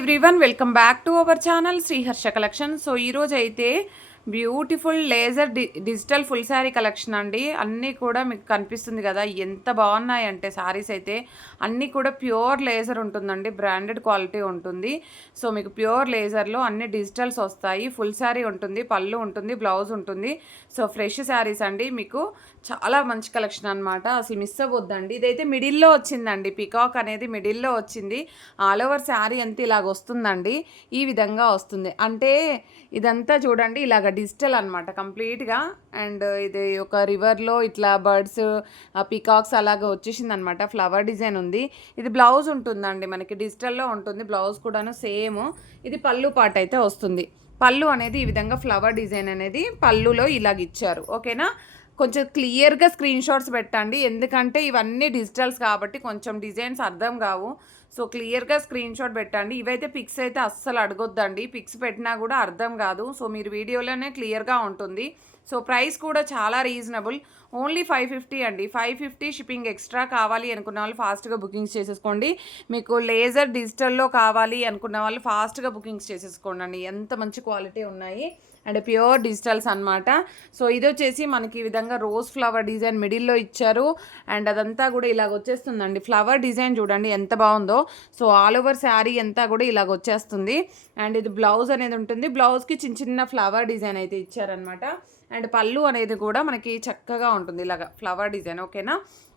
Everyone welcome back to our channel Sriharsha collection. So ఈరోజు అయితే beautiful laser digital full sari collection అండి. అన్నీ కూడా మీకు కనిపిస్తుంది కదా, ఎంత బాగున్నాయి అంటే శారీస్ అయితే అన్నీ కూడా ప్యూర్ లేజర్ ఉంటుందండి, బ్రాండెడ్ క్వాలిటీ ఉంటుంది. సో మీకు ప్యూర్ లేజర్లో అన్ని డిజిటల్స్ వస్తాయి. ఫుల్ శారీ ఉంటుంది, పళ్ళు ఉంటుంది, బ్లౌజ్ ఉంటుంది. సో ఫ్రెష్ శారీస్ అండి, మీకు చాలా మంచి కలెక్షన్ అనమాట. అసలు మిస్ అవ్వద్దండి. ఇదైతే మిడిల్లో వచ్చిందండి, పికాక్ అనేది మిడిల్లో వచ్చింది. ఆల్ ఓవర్ శారీ అంతా ఇలాగ వస్తుందండి, ఈ విధంగా వస్తుంది. అంటే ఇదంతా చూడండి ఇలాగ డిజిటల్ అనమాట కంప్లీట్గా. అండ్ ఇది ఒక రివర్లో ఇట్లా బర్డ్స్ పికాక్స్ అలాగ వచ్చేసింది అనమాట. ఫ్లవర్ డిజైన్ ఉంది. ఇది బ్లౌజ్ ఉంటుందండి, మనకి డిజిటల్లో ఉంటుంది. బ్లౌజ్ కూడాను సేమ్. ఇది పళ్ళు పాట అయితే వస్తుంది. పళ్ళు అనేది ఈ విధంగా ఫ్లవర్ డిజైన్ అనేది పళ్ళులో ఇలాగ ఇచ్చారు. ఓకేనా, కొంచెం క్లియర్గా స్క్రీన్ షాట్స్ పెట్టండి, ఎందుకంటే ఇవన్నీ డిజిటల్స్ కాబట్టి కొంచెం డిజైన్స్ అర్థం కావు. సో క్లియర్గా స్క్రీన్ షాట్ పెట్టండి. ఇవైతే పిక్స్ అయితే అస్సలు అడగొద్దండి, పిక్స్ పెట్టినా కూడా అర్థం కాదు. సో మీరు వీడియోలోనే క్లియర్గా ఉంటుంది. సో ప్రైస్ కూడా చాలా రీజనబుల్, ఓన్లీ 550 అండి. 550 షిప్పింగ్ ఎక్స్ట్రా. కావాలి అనుకున్న వాళ్ళు ఫాస్ట్గా బుకింగ్స్ చేసేసుకోండి. మీకు లేజర్ డిజిటల్లో కావాలి అనుకున్న వాళ్ళు ఫాస్ట్గా బుకింగ్స్ చేసేసుకోండి అండి. ఎంత మంచి క్వాలిటీ ఉన్నాయి అండ్ ప్యూర్ డిజిటల్స్ అనమాట. సో ఇది వచ్చేసి మనకి ఈ విధంగా రోజ్ ఫ్లవర్ డిజైన్ మిడిల్లో ఇచ్చారు. అండ్ అదంతా కూడా ఇలాగ వచ్చేస్తుందండి. ఫ్లవర్ డిజైన్ చూడండి ఎంత బాగుందో. సో ఆల్ ఓవర్ శారీ అంతా కూడా ఇలాగ వచ్చేస్తుంది. అండ్ ఇది బ్లౌజ్ అనేది ఉంటుంది. బ్లౌజ్కి చిన్న చిన్న ఫ్లవర్ డిజైన్ అయితే ఇచ్చారనమాట. అండ్ పళ్ళు అనేది కూడా మనకి చక్కగా ఉంటుంది ఇలాగ ఫ్లవర్ డిజైన్. ఓకేనా,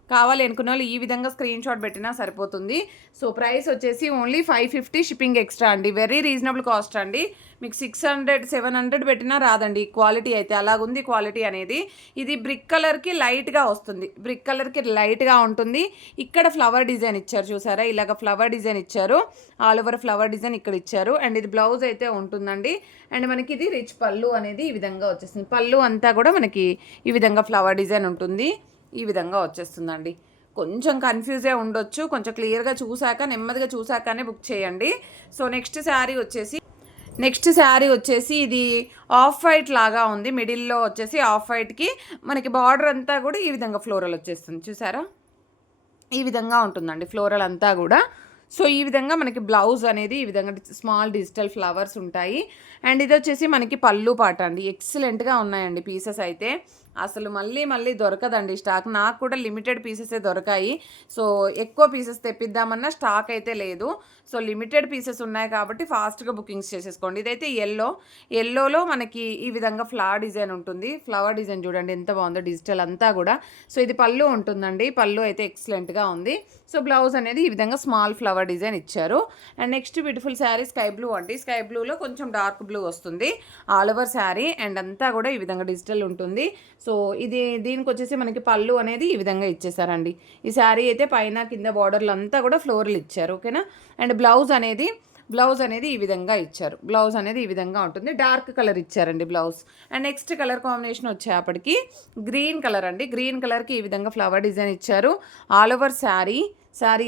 కావాలి అనుకున్న వాళ్ళు ఈ విధంగా స్క్రీన్ షాట్ పెట్టినా సరిపోతుంది. సో ప్రైస్ వచ్చేసి ఓన్లీ 550 షిప్పింగ్ ఎక్స్ట్రా అండి. వెరీ రీజనబుల్ కాస్ట్ అండి. మీకు 600 700 పెట్టినా రాదండి క్వాలిటీ అయితే, అలాగుంది క్వాలిటీ అనేది. ఇది బ్రిక్ కలర్కి లైట్గా వస్తుంది, బ్రిక్ కలర్కి లైట్గా ఉంటుంది. ఇక్కడ ఫ్లవర్ డిజైన్ ఇచ్చారు చూసారా, ఇలాగ ఫ్లవర్ డిజైన్ ఇచ్చారు. ఆల్ ఓవర్ ఫ్లవర్ డిజైన్ ఇక్కడ ఇచ్చారు. అండ్ ఇది బ్లౌజ్ అయితే ఉంటుందండి. అండ్ మనకి ఇది రిచ్ పళ్ళు అనేది ఈ విధంగా వచ్చేస్తుంది. పళ్ళు అంతా కూడా మనకి ఈ విధంగా ఫ్లవర్ డిజైన్ ఉంటుంది, ఈ విధంగా వచ్చేస్తుందండి. కొంచెం కన్ఫ్యూజే ఉండొచ్చు, కొంచెం క్లియర్గా చూశాక నెమ్మదిగా చూశాకనే బుక్ చేయండి. సో నెక్స్ట్ శారీ వచ్చేసి ఇది ఆఫ్ వైట్ లాగా ఉంది. మిడిల్లో వచ్చేసి ఆఫ్ వైట్కి మనకి బార్డర్ అంతా కూడా ఈ విధంగా ఫ్లోరల్ వచ్చేస్తుంది చూసారా, ఈ విధంగా ఉంటుందండి ఫ్లోరల్ అంతా కూడా. సో ఈ విధంగా మనకి బ్లౌజ్ అనేది ఈ విధంగా స్మాల్ డిజిటల్ ఫ్లవర్స్ ఉంటాయి. అండ్ ఇది వచ్చేసి మనకి పళ్ళు పాట అండి. ఎక్సలెంట్గా ఉన్నాయండి పీసెస్ అయితే, అసలు మళ్ళీ దొరకదండి స్టాక్. నాకు కూడా లిమిటెడ్ పీసెసే దొరకాయి. సో ఎక్కువ పీసెస్ తెప్పిద్దామన్నా స్టాక్ అయితే లేదు. సో లిమిటెడ్ పీసెస్ ఉన్నాయి కాబట్టి ఫాస్ట్గా బుకింగ్స్ చేసేసుకోండి. ఇదైతే ఎల్లోలో మనకి ఈ విధంగా ఫ్లవర్ డిజైన్ ఉంటుంది. ఫ్లవర్ డిజైన్ చూడండి ఎంత బాగుందో, డిజిటల్ అంతా కూడా. సో ఇది పళ్ళు ఉంటుందండి, పళ్ళు అయితే ఎక్సలెంట్గా ఉంది. సో బ్లౌజ్ అనేది ఈ విధంగా స్మాల్ ఫ్లవర్ డిజైన్ ఇచ్చారు. And next beautiful sari sky blue అండి. స్కై బ్లూలో కొంచెం డార్క్ బ్లూ వస్తుంది ఆల్ ఓవర్ శారీ. అండ్ అంతా కూడా ఈ విధంగా డిజిటల్ ఉంటుంది. సో దీనికి వచ్చేసి మనకి పళ్ళు అనేది ఈ విధంగా ఇచ్చేసారండి. ఈ శారీ అయితే పైన కింద బార్డర్లు అంతా కూడా ఫ్లోరల్ ఇచ్చారు. ఓకేనా, అండ్ బ్లౌజ్ అనేది ఈ విధంగా ఇచ్చారు. బ్లౌజ్ అనేది ఈ విధంగా ఉంటుంది, డార్క్ కలర్ ఇచ్చారండి blouse. And next colour combination వచ్చేప్పటికి గ్రీన్ కలర్ అండి. గ్రీన్ కలర్కి ఈ విధంగా ఫ్లవర్ డిజైన్ ఇచ్చారు. ఆల్ ఓవర్ శారీ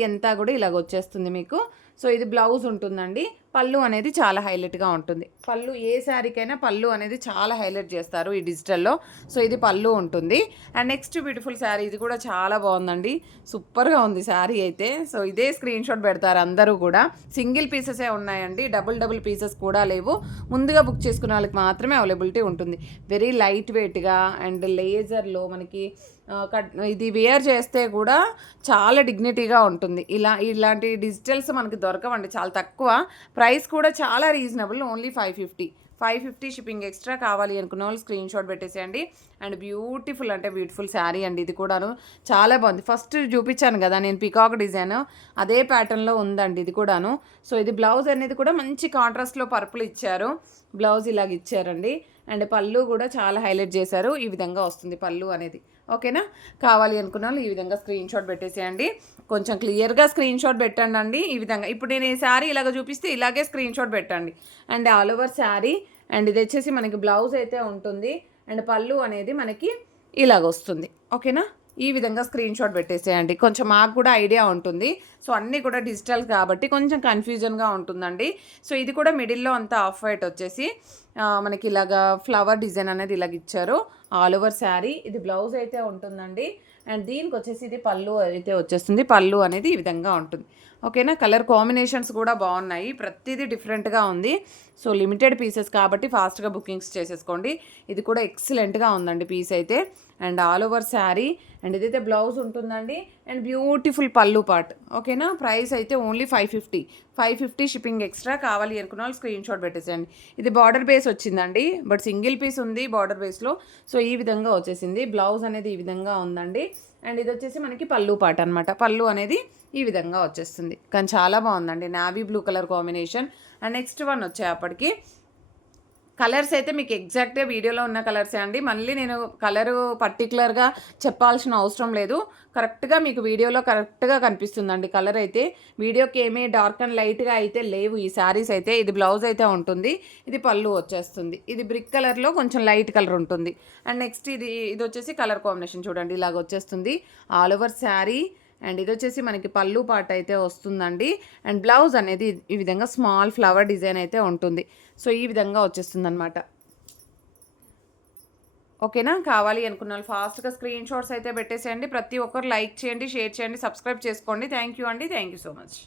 అంతా కూడా ఇలాగ వచ్చేస్తుంది మీకు. సో ఇది బ్లౌజ్ ఉంటుందండి. పళ్ళు అనేది చాలా హైలైట్గా ఉంటుంది. పళ్ళు ఏ శారీకైనా పళ్ళు అనేది చాలా హైలైట్ చేస్తారు ఈ డిజిటల్లో. సో ఇది పళ్ళు ఉంటుంది. అండ్ నెక్స్ట్ బ్యూటిఫుల్ శారీ, ఇది కూడా చాలా బాగుందండి, సూపర్గా ఉంది శారీ అయితే. సో ఇదే స్క్రీన్ షాట్ పెడతారు అందరూ కూడా. సింగిల్ పీసెసే ఉన్నాయండి, డబుల్ పీసెస్ కూడా లేవు. ముందుగా బుక్ చేసుకున్న వాళ్ళకి మాత్రమే అవైలబిలిటీ ఉంటుంది. వెరీ లైట్ వెయిట్గా అండ్ లేజర్లో మనకి ఇది వేర్ చేస్తే కూడా చాలా డిగ్నిటీగా ఉంటుంది. ఇలాంటి డిజిటల్స్ మనకి దొరకవండి, చాలా తక్కువ. ప్రైస్ కూడా చాలా రీజనబుల్, ఓన్లీ 550 షిప్పింగ్ ఎక్స్ట్రా. కావాలి అనుకున్న వాళ్ళు స్క్రీన్ షాట్ పెట్టేసేయండి. అండ్ బ్యూటిఫుల్ శారీ అండి. ఇది కూడాను చాలా బాగుంది. ఫస్ట్ చూపించాను కదా నేను పికాక్ డిజైన్, అదే ప్యాటర్న్లో ఉందండి ఇది కూడాను. సో ఇది బ్లౌజ్ అనేది కూడా మంచి కాంట్రాస్ట్లో పర్పుల్ ఇచ్చారు. బ్లౌజ్ ఇలాగ ఇచ్చారండి. అండ్ పళ్ళు కూడా చాలా హైలైట్ చేశారు. ఈ విధంగా వస్తుంది పళ్ళు అనేది. ఓకేనా, కావాలి అనుకున్న వాళ్ళు ఈ విధంగా స్క్రీన్ షాట్ పెట్టేసేయండి. కొంచెం క్లియర్గా స్క్రీన్ షాట్ పెట్టండి అండి. ఈ విధంగా ఇప్పుడు నేను ఈ శారీ ఇలాగ చూపిస్తే ఇలాగే స్క్రీన్ షాట్ పెట్టండి. And all over sari. And ఇది వచ్చేసి మనకి బ్లౌజ్ అయితే ఉంటుంది. అండ్ పళ్ళు అనేది మనకి ఇలాగ వస్తుంది. ఓకేనా, ఈ విధంగా స్క్రీన్ షాట్ పెట్టేసేయండి. కొంచెం మాకు కూడా ఐడియా ఉంటుంది. సో అన్నీ కూడా డిజిటల్ కాబట్టి కొంచెం కన్ఫ్యూజన్గా ఉంటుందండి. సో ఇది కూడా మిడిల్లో అంతా ఆఫ్ వైట్ వచ్చేసి మనకి ఇలాగా ఫ్లవర్ డిజైన్ అనేది ఇలాగ ఇచ్చారు. All over sari. ఇది బ్లౌజ్ అయితే ఉంటుందండి. అండ్ దీనికి వచ్చేసి ఇది పళ్ళు అయితే వచ్చేస్తుంది. పళ్ళు అనేది ఈ విధంగా ఉంటుంది. ఓకేనా. కలర్ కాంబినేషన్స్ కూడా బాగున్నాయి, ప్రతిదీ డిఫరెంట్గా ఉంది. సో లిమిటెడ్ పీసెస్ కాబట్టి ఫాస్ట్గా బుకింగ్స్ చేసేసుకోండి. ఇది కూడా ఎక్సలెంట్గా ఉందండి పీస్ అయితే. And all over sari, and ఇదైతే బ్లౌజ్ ఉంటుందండి. అండ్ బ్యూటిఫుల్ పళ్ళు పార్ట్. ఓకేనా. ప్రైస్ అయితే ఓన్లీ 550 షిప్పింగ్ ఎక్స్ట్రా. కావాలి అనుకున్న వాళ్ళు స్క్రీన్ షాట్ పెట్టేసేయండి. ఇది బార్డర్ బేస్ వచ్చిందండి, బట్ సింగిల్ పీస్ ఉంది బార్డర్ బేస్లో. సో ఈ విధంగా వచ్చేసింది. బ్లౌజ్ అనేది ఈ విధంగా ఉందండి. అండ్ ఇది వచ్చేసి మనకి పళ్ళు పార్ట్ అనమాట. పళ్ళు అనేది ఈ విధంగా వచ్చేస్తుంది. కానీ చాలా బాగుందండి, navy blue colour combination. And next one వచ్చేప్పటికి కలర్స్ అయితే మీకు ఎగ్జాక్ట్గా వీడియోలో ఉన్న కలర్సే అండి. మళ్ళీ నేను కలరు పర్టికులర్గా చెప్పాల్సిన అవసరం లేదు, కరెక్ట్గా మీకు వీడియోలో కరెక్ట్గా కనిపిస్తుందండి కలర్ అయితే. వీడియోకి ఏమీ డార్క్ అండ్ లైట్గా అయితే లేవు ఈ శారీస్ అయితే. ఇది బ్లౌజ్ అయితే ఉంటుంది, ఇది పళ్ళు వచ్చేస్తుంది. ఇది బ్రిక్ కలర్లో కొంచెం లైట్ కలర్ ఉంటుంది. అండ్ నెక్స్ట్ ఇది వచ్చేసి కలర్ కాంబినేషన్ చూడండి, ఇలాగ వచ్చేస్తుంది ఆల్ ఓవర్ శారీ. అండ్ ఇది వచ్చేసి మనకి పళ్ళు పార్ట్ అయితే వస్తుందండి. అండ్ బ్లౌజ్ అనేది ఈ విధంగా స్మాల్ ఫ్లవర్ డిజైన్ అయితే ఉంటుంది. సో ఈ విధంగా వచ్చేస్తుంది అనమాట. ఓకేనా. కావాలి అనుకున్న వాళ్ళు ఫాస్ట్గా స్క్రీన్ షాట్స్ అయితే పెట్టేసేయండి. ప్రతి ఒక్కరు లైక్ చేయండి, షేర్ చేయండి, సబ్స్క్రైబ్ చేసుకోండి. థ్యాంక్ యూ అండి, థ్యాంక్ యూ సో మచ్.